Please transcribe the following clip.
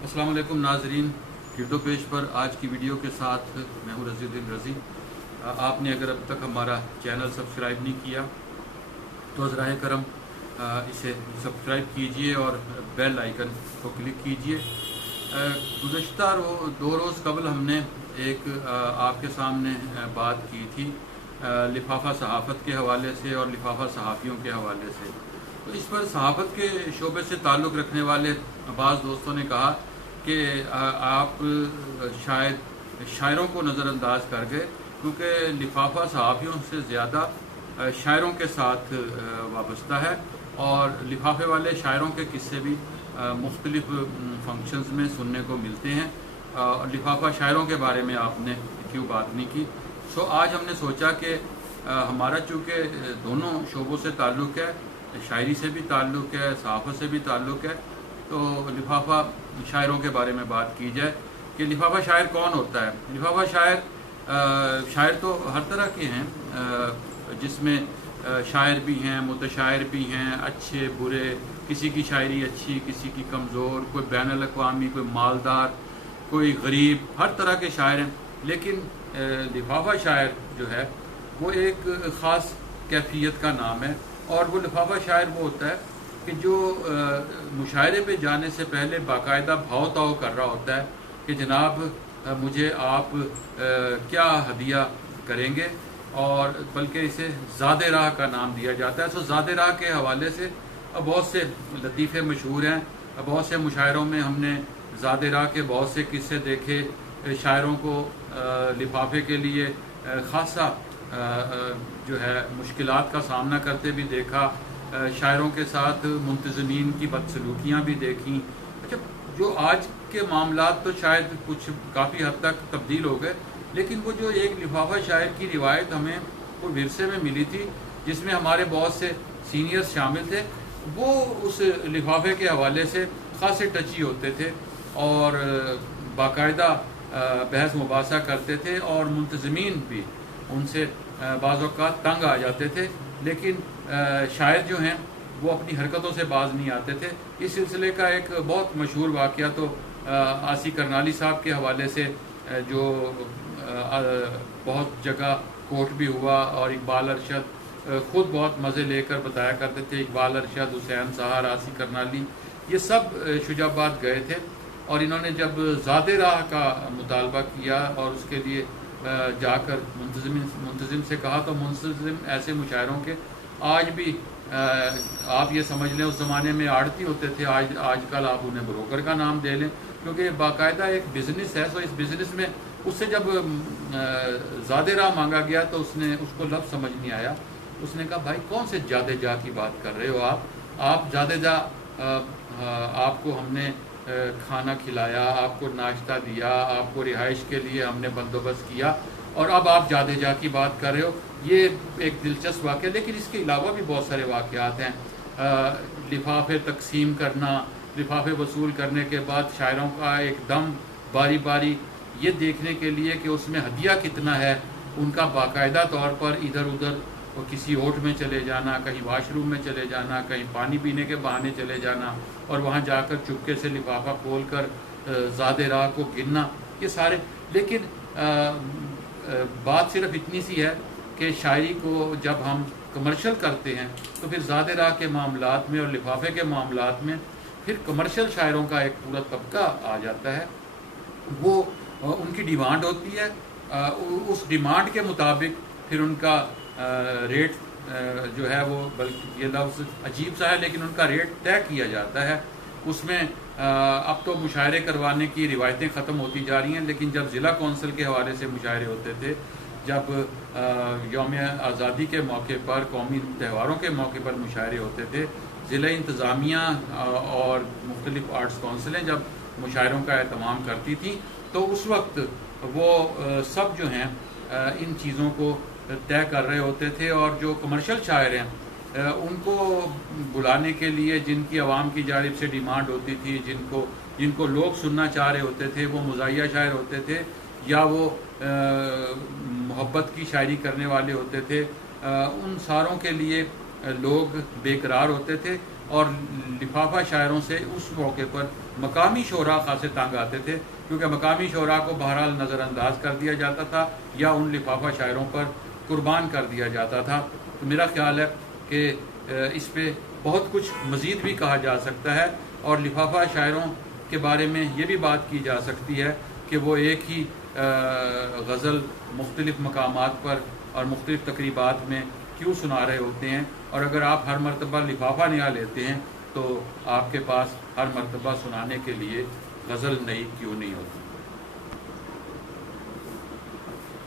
अस्सलाम वालेकुम नाजरीन, गिरदो पेश पर आज की वीडियो के साथ मैं हूँ रज़ीउद्दीन रज़ी। आपने अगर अब तक हमारा चैनल सब्सक्राइब नहीं किया तो ज़राए करम इसे सब्सक्राइब कीजिए और बेल आइकन को क्लिक कीजिए। गुज़श्ता 2 रोज़ कबल हमने एक आपके सामने बात की थी लिफाफा सहाफ़त के हवाले से और लिफाफा सहाफ़ियों के हवाले से। तो इस पर सहाफ़त के शोबे से ताल्लुक़ रखने वाले बाज़ दोस्तों ने कहा कि आप शायद शायरों को नज़रअंदाज कर गए, क्योंकि लिफाफा सहाफ़ियों से ज़्यादा शायरों के साथ वाबस्ता है और लिफाफे वाले शायरों के किस्से भी मुख्तलिफ फंक्शंस में सुनने को मिलते हैं। लिफाफा शायरों के बारे में आपने क्यों बात नहीं की। सो आज हमने सोचा कि हमारा चूँकि दोनों शोबों से ताल्लुक़ है, शायरी से भी ताल्लुक़ है, सहाफ़त से भी ताल्लुक़ है, तो लिफाफा शायरों के बारे में बात की जाए कि लिफाफा शायर कौन होता है। लिफाफा शायर तो हर तरह के हैं, जिसमें शायर भी हैं, मुतशायर भी हैं, अच्छे बुरे, किसी की शायरी अच्छी, किसी की कमज़ोर, कोई बैनुल अक़वामी, कोई मालदार, कोई गरीब, हर तरह के शायर हैं। लेकिन लिफाफा शायर जो है वो एक ख़ास कैफियत का नाम है, और वो लिफाफा शायर वो होता है कि जो मुशायरे पे जाने से पहले बाकायदा भाव ताव कर रहा होता है कि जनाब मुझे आप क्या हदिया करेंगे, और बल्कि इसे ज़ादे राह का नाम दिया जाता है। सो ज़ादे राह के हवाले से बहुत से लतीफ़े मशहूर हैं। बहुत से मुशायरों में हमने ज़ादे राह के बहुत से किस्से देखे। शायरों को लिफाफे के लिए ख़ासा जो है मुश्किलात का सामना करते भी देखा। शायरों के साथ मुंतज़मीन की बदसलूकियाँ भी देखी। अच्छा, जो आज के मामलात तो शायद कुछ काफ़ी हद तक तब्दील हो गए, लेकिन वो जो एक लिफाफा शायर की रिवायत हमें वो विरसे में मिली थी, जिसमें हमारे बहुत से सीनियर्स शामिल थे, वो उस लिफाफे के हवाले से ख़ासे टची होते थे और बाकायदा बहस मुबासा करते थे, और मुंतज़मीन भी उनसे बाज़ औक़ात तंग आ जाते थे। लेकिन शायर जो हैं वो अपनी हरकतों से बाज नहीं आते थे। इस सिलसिले का एक बहुत मशहूर वाक़या तो आसी करनाली साहब के हवाले से जो बहुत जगह कोट भी हुआ, और इकबाल अरशद ख़ुद बहुत मज़े लेकर बताया करते थे। इकबाल अरशद, हुसैन सहार, आसी करनाली, ये सब शुजाबाद गए थे, और इन्होंने जब ज़ादे राह का मुतालबा किया और उसके लिए जाकर मुंतज़िम से कहा, तो मुंतज़िम ऐसे मुशायरों के आज भी आप ये समझ लें, उस ज़माने में आड़ती होते थे, आजकल आप उन्हें ब्रोकर का नाम दे लें, क्योंकि बाकायदा एक बिज़नेस है। सो इस बिज़नेस में उससे जब ज़ादे राह मांगा गया तो उसको लफ्ज़ समझ नहीं आया। उसने कहा, भाई कौन से ज़ादे जा की बात कर रहे हो आप ज़ादे जा, आपको हमने खाना खिलाया, आपको नाश्ता दिया, आपको रिहाइश के लिए हमने बंदोबस्त किया, और अब आप ज़ादे जा की बात कर रहे हो। ये एक दिलचस्प वाक़या। लेकिन इसके अलावा भी बहुत सारे वाक़यात हैं। लिफाफे तकसीम करना, लिफाफे वसूल करने के बाद शायरों का एकदम बारी बारी ये देखने के लिए कि उसमें हदिया कितना है, उनका बाकायदा तौर पर इधर उधर और किसी ओट में चले जाना, कहीं वाशरूम में चले जाना, कहीं पानी पीने के बहाने चले जाना, और वहाँ जाकर चुपके से लिफाफा खोल कर ज़ादे राह को गिनना, ये सारे। लेकिन बात सिर्फ इतनी सी है कि शायरी को जब हम कमर्शियल करते हैं तो फिर ज़ादे राह के मामलात में और लिफाफे के मामलात में फिर कमर्शियल शायरों का एक पूरा तबका आ जाता है। वो उनकी डिमांड होती है, उस डिमांड के मुताबिक फिर उनका रेट जो है वो, बल्कि ये लफ्ज़ अजीब सा है, लेकिन उनका रेट तय किया जाता है। उसमें अब तो मुशायरे करवाने की रिवायतें ख़त्म होती जा रही हैं, लेकिन जब ज़िला कौंसिल के हवाले से मुशायरे होते थे, जब यौम आज़ादी के मौके पर, कौमी त्योहारों के मौके पर मुशायरे होते थे, ज़िला इंतज़ामिया और मुख्तलिफ़ आर्ट्स कौंसिलें जब मुशायरों का एहतमाम करती थी, तो उस वक्त वो सब जो हैं इन चीज़ों को तय कर रहे होते थे। और जो कमर्शियल शायर हैं उनको बुलाने के लिए जिनकी आवाम की जानिब से डिमांड होती थी, जिनको लोग सुनना चाह रहे होते थे, वो मुज़ाहिया शायर होते थे, या वो मोहब्बत की शायरी करने वाले होते थे, उन सारों के लिए लोग बेकरार होते थे। اور لفافہ شاعروں سے اس موقع پر مقامی شعراء خاصے تنگ آتے تھے، کیونکہ مقامی شعراء کو بہرحال نظر انداز کر دیا جاتا تھا یا ان لفافہ شاعروں پر قربان کر دیا جاتا تھا۔ تو میرا خیال ہے کہ اس پہ بہت کچھ مزید بھی کہا جا سکتا ہے، اور لفافہ شاعروں کے بارے میں یہ بھی بات کی جا سکتی ہے کہ وہ ایک ہی غزل مختلف مقامات پر اور مختلف تقریبات میں کیوں سنا رہے ہوتے ہیں، اور اگر آپ ہر مرتبہ لفافہ نیا لیتے ہیں تو آپ کے پاس ہر مرتبہ سنانے کے لیے غزل نئی کیوں نہیں ہوتی۔